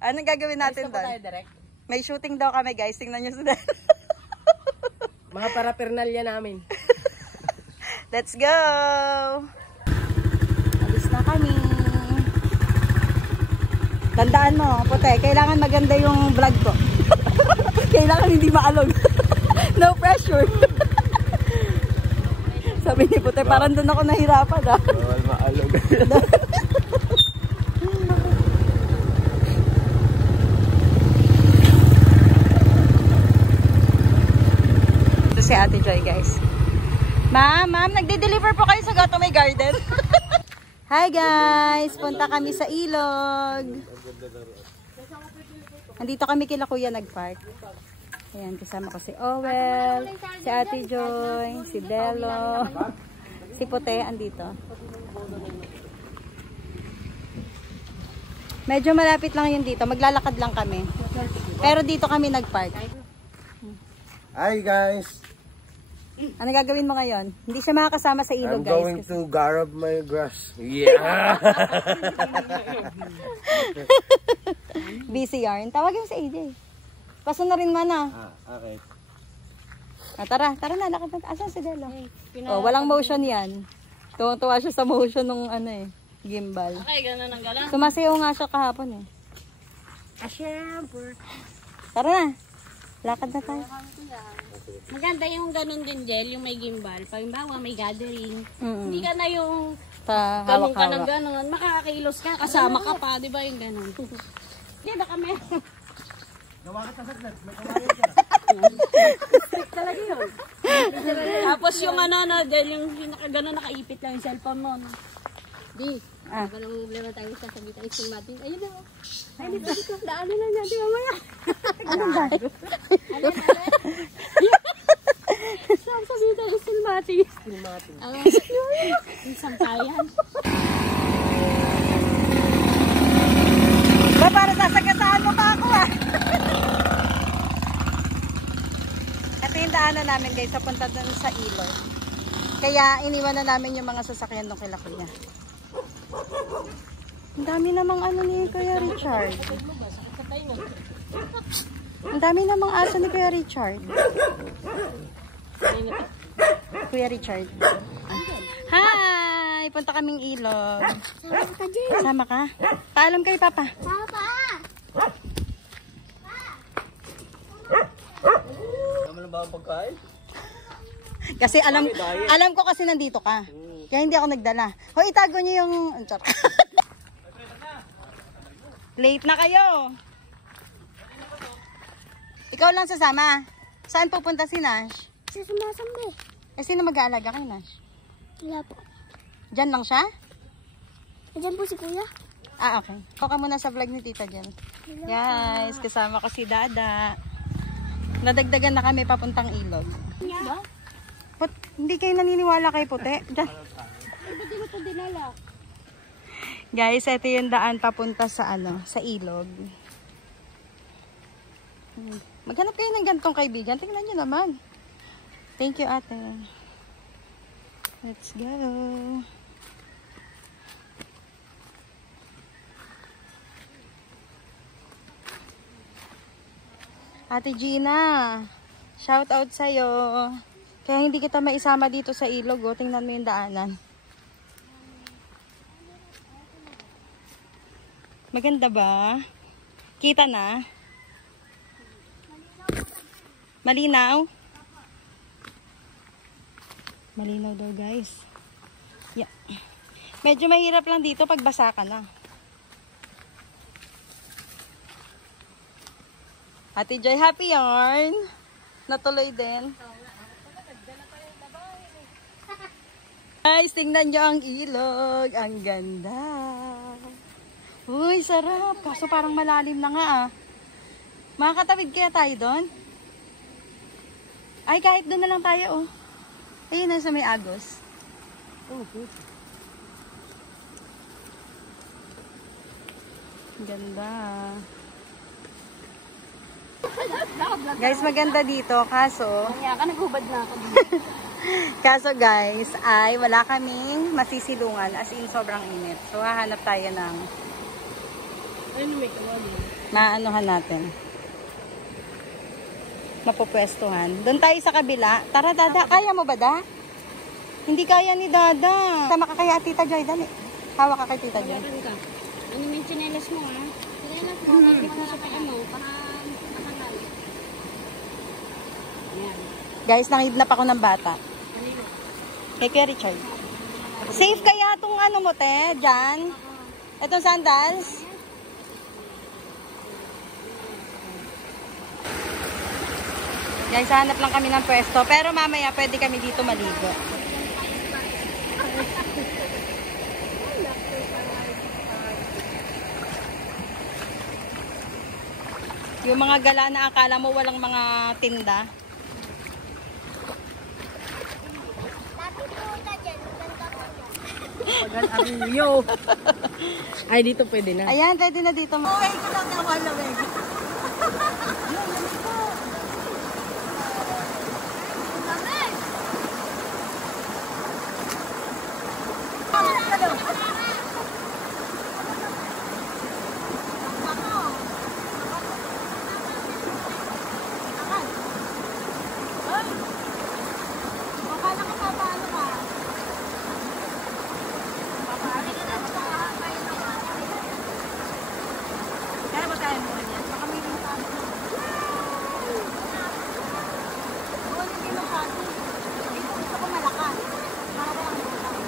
Anong gagawin natin doon? May shooting daw kami guys. Tingnan nyo sa mga parapernalya namin. Let's go! Alis na kami. Tandaan mo, puti, kailangan maganda yung vlog ko. Kailangan hindi maalog. No pressure. Sabi ni puti, parang doon ako nahirapan ah. Bawal maalog. Ito si Ate Joy guys. Ma'am, nagde-deliver po kayo sa Gatomay Garden. Hi guys, punta kami sa ilog. Andito kami kila Kuya nagpark. Ayan, kasama ko si Owel, si Ate Joy, si Delo, si Puti, andito. Medyo malapit lang yun dito, maglalakad lang kami. Pero dito kami nagpark. Hi guys! Ano gagawin mo ngayon? Hindi siya makakasama sa ilog, guys. I'm going to garab my grass. Yeah! Busy yarn. Tawagin mo si AJ. Paso na rin man ah. Okay. Tara na. Lakad na. Asan si Delo? Oh, walang motion yan. Tuwa siya sa motion nung gimbal. Okay, gano'n ang gala. Sumasayaw nga siya kahapon eh. Asyempre. Tara na. Lakad na tayo. Maganda yung ganun din, Jel, yung may gimbal. Pagimbawa, may gathering. Hindi ka na yung ganun ka ng ganun. Makakakilos ka, kasama ka pa, di ba yung ganun? Hindi, baka meron. Nawakit na saglit, may kawayan ka. Stick talaga yun. Tapos yung Jel, yung ganun nakaipit lang yung cellphone mo. Di, ganun problema tayo sa sabitan ng natin. Ayun na. Ay, dito, daanin lang natin mamaya. Ano ba? Sabi tayo, silmati. Yung sampayan. Ba, para sasagasaan mo pa ako ah. Ito yung daanan namin guys, papunta doon sa ilog. Kaya iniwan na namin yung mga sasakyan nung kila Kuya. Ang dami namang ni Kuya Richard. Ang dami namang aso ni Kuya Richard. Kuya Richard. Hi! Punta kaming ilog. Sama ka? Paalam kay Papa. Papa! Tama na ba ang pagkain? Kasi alam ko kasi nandito ka. Kaya hindi ako nagdala. Hoy, itago niyo yung... Late na kayo. Ikaw lang sasama. Saan pupunta si Nash? Sa sumasambi. Eh, sino mag-aalaga kay Nash? Wala po. Diyan lang siya? Diyan po si Kuya. Ah, okay. Ikaw ka muna sa vlog ni Tita Jen. Guys, kasama ko si Dada. Nadagdagan na kami papuntang ilog. Ba? Hindi kayo naniniwala kay Puti? Diyan. Ba't di mo ito dinala? Guys, ito yung daan papunta sa sa ilog. Maghanap kayo ng gantong kaibigan. Tingnan nyo naman. Thank you, ate. Let's go. Ate Gina, shout out sa'yo. Kaya hindi kita maisama dito sa ilog. Oh. Tingnan mo yung daanan. Maganda ba? Kita na? Malinaw? Malinaw daw guys. Yeah. Medyo mahirap lang dito pag basa ka na. Ate Joy, happy yarn. Natuloy din. Guys, tingnan nyo ang ilog. Ang ganda. Uy, sarap. Kaso parang malalim na nga ah. Makakatawid kaya tayo doon? Ay, kahit doon na lang tayo oh. Ayun na sa may agos. Oh, good. Ganda. Guys, maganda dito. Kaso, Kaya ka, naghubad na ako. kaso guys, ay wala kaming masisilungan. As in, sobrang init. So, hahanap tayo ng Ano may kawali? Maanuhan natin. Mapupwestuhan. Doon tayo sa kabila. Tara, Dada. Kaya mo ba, Da? Hindi kaya ni Dada. Tama ka kaya, Tita Joy. Dali. Hawak ka kay Tita Joy. Hawakan ka. Ano yung tsinelas mo ha? Tsinelas mo. Nagdip mo sa paa mo. Para makangal. Ayan. Guys, nangidnap ako ng bata. Kanino? Kay Kuya Richard. Safe kaya itong ano mo, te? Diyan? Itong sandals? Guys, hanap lang kami ng pwesto. Pero mamaya pwede kami dito maligo. Yung mga gala na akala mo walang mga tinda. Dati po ka dyan. Maganda po dyan. Pag-aruyo. Ay, dito pwede na. Ayan, pwede na dito. Okay, ko lang na malawig. Kaya ba tayo mo yan? Baka may rintaan. Oo, hindi mo kasi. Gusto ko malakas. Para walang rintaan.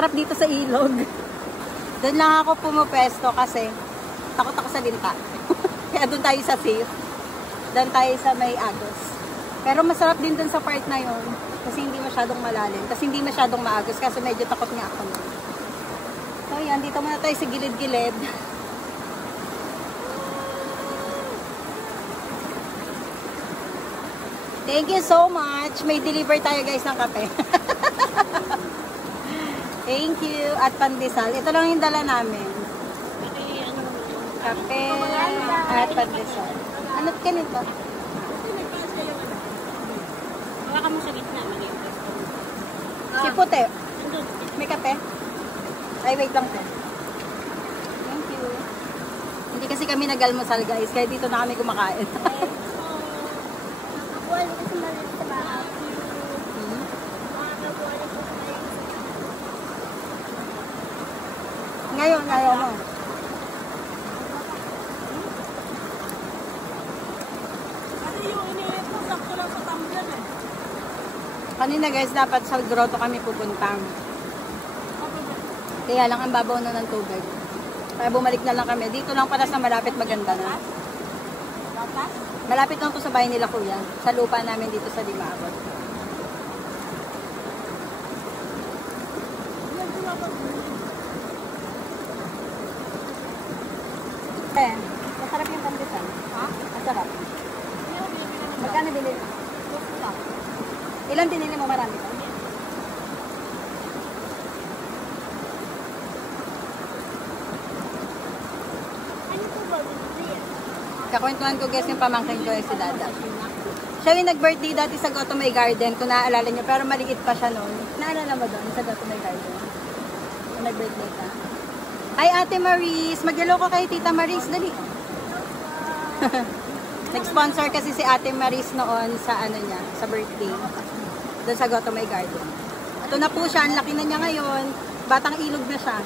Sarap dito sa ilog. Doon lang ako pumapesto kasi takot ako sa linta. Kaya doon tayo sa safe. Doon tayo sa may agos. Pero masarap din doon sa part na yon kasi hindi masyadong malalim. Kasi hindi masyadong maagos kasi medyo takot nga ako nun. So yan, dito muna tayo sa gilid-gilid. Thank you so much. May deliver tayo guys ng kape. Thank you. At pandesal. Ito lang yung dala namin. Kape at pandesal. Ano't ganito? Baka mo sa gitna. Si puti. May kape? Ay, wait lang po. Thank you. Hindi kasi kami nag-almusal guys. Kaya dito na kami kumakain. Ngayon, ayaw mo. Kasi yung iniit mo, sakto lang sa tumbler eh. Kanina guys, dapat sa grotto kami pupunta. Kaya lang ang babaw na ng tubig. Kaya bumalik na lang kami. Dito lang pala sa malapit, maganda na. Malapit lang to sa bahay nila kuya. Sa lupa namin dito sa Dimagot. Masarap yung kandisan. Ha? Masarap. Magkano binili? Ilan binili mo? Marami ka? Kakwentuhan ko guys yung pamangkin ko si Dada. Siya yung nag-birthday dati sa Gotomay Garden, kung naaalala nyo, pero maliit pa siya noon. Naalala mo doon sa Gotomay Garden? Kung nag-birthday ka. Hi Ate Maris! Mag-hello ka kay Tita Maris, dali. Nag-sponsor kasi si Ate Maris noon sa ano niya, sa birthday. Doon sa Gotomay Garden. Ito na po siya, ang laki na niya ngayon. Batang ilog na siya.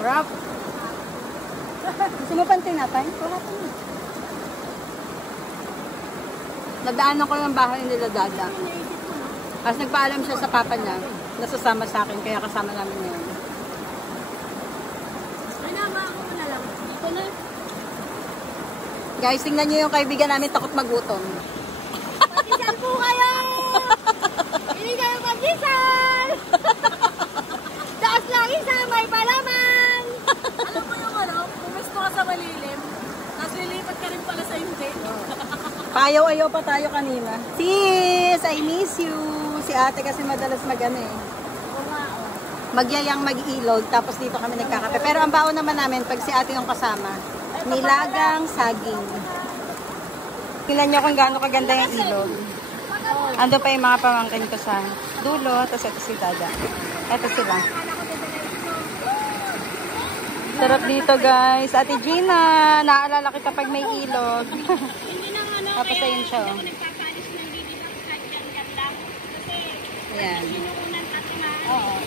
Sarap. Gusto mo pang tinapay? Wala pa niya. Nagdaanan ko yung bahay nila Dada. Kasi nagpaalam siya sa papa niya. Nasasama sa akin, kaya kasama namin ngayon. Dito na. Guys, tingnan nyo yung kaibigan namin takot magutom. Pandesal po kayo! Hindi kayo pandesal! Taas lang isa, may palaman! Alam mo yung ano, pumesto ka sa malilim, tapos lilipat ka rin pala sa hindi. Payaw-ayaw pa tayo kanina. Sis, I miss you. Si ate kasi madalas mag-ano eh. Magyayang mag-ilog, tapos dito kami nagkakape. Pero ang baon naman namin, pag si ate yung kasama, nilagang saging. Tingnan nyo kung gaano kaganda yung ilog. Ando pa yung mga pamangkin ko sa dulo, tapos ito si Dada. Ito sila. Sarap dito guys. Ate Gina, naalala kita pag may ilog. Tapos ayun siya. Oh. Ayan. Oo.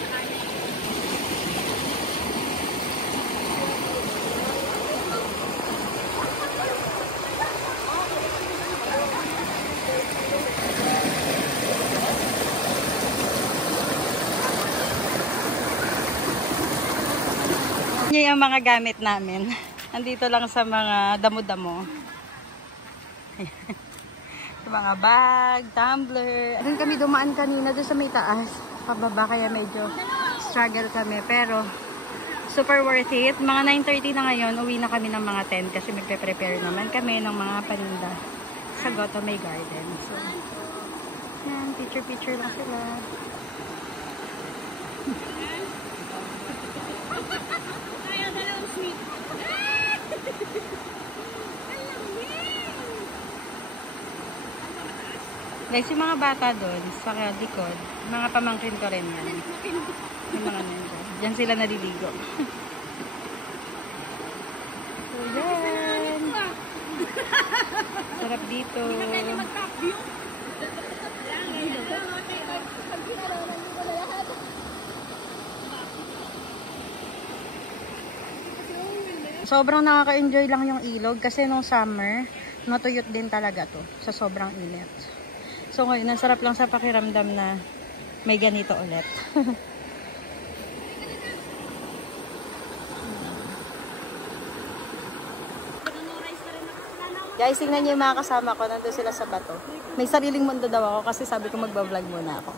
Yan yung mga gamit namin. Andito lang sa mga damo-damo. Sa mga bag, tumbler. Doon kami dumaan kanina doon sa may taas. Pababa kaya medyo struggle kami. Pero super worth it. Mga 9:30 na ngayon. Uwi na kami ng mga 10 kasi magpe-prepare naman kami ng mga paninda sa Gotomay Garden. So, yan. Picture-picture lang sila. Guys, yung mga bata doon, sa likod, mga pamangkin ko rin yan. Yung mga nandun. Diyan sila naliligo. So, yan. Sarap dito. Sobrang nakaka-enjoy lang yung ilog kasi nung summer, natuyot din talaga to sa sobrang init. So ngayon, ang sarap lang sa pakiramdam na may ganito ulit. Guys, tingnan niyo yung mga kasama ko. Nandun sila sa bato. May sariling mundo daw ako kasi sabi ko magbablog muna ako.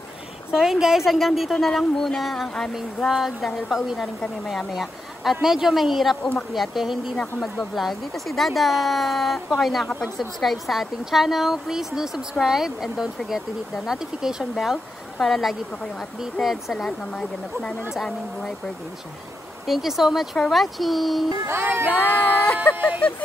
So yun guys, hanggang dito na lang muna ang aming vlog dahil pauwi na rin kami maya-maya. At medyo mahirap umakyat kaya hindi na ako magbablog. Dito si Dada. Kung kayo nakapag-subscribe sa ating channel, please do subscribe and don't forget to hit the notification bell para lagi po kayong updated sa lahat ng mga ganap namin sa aming buhay probinsya. Thank you so much for watching! Bye guys!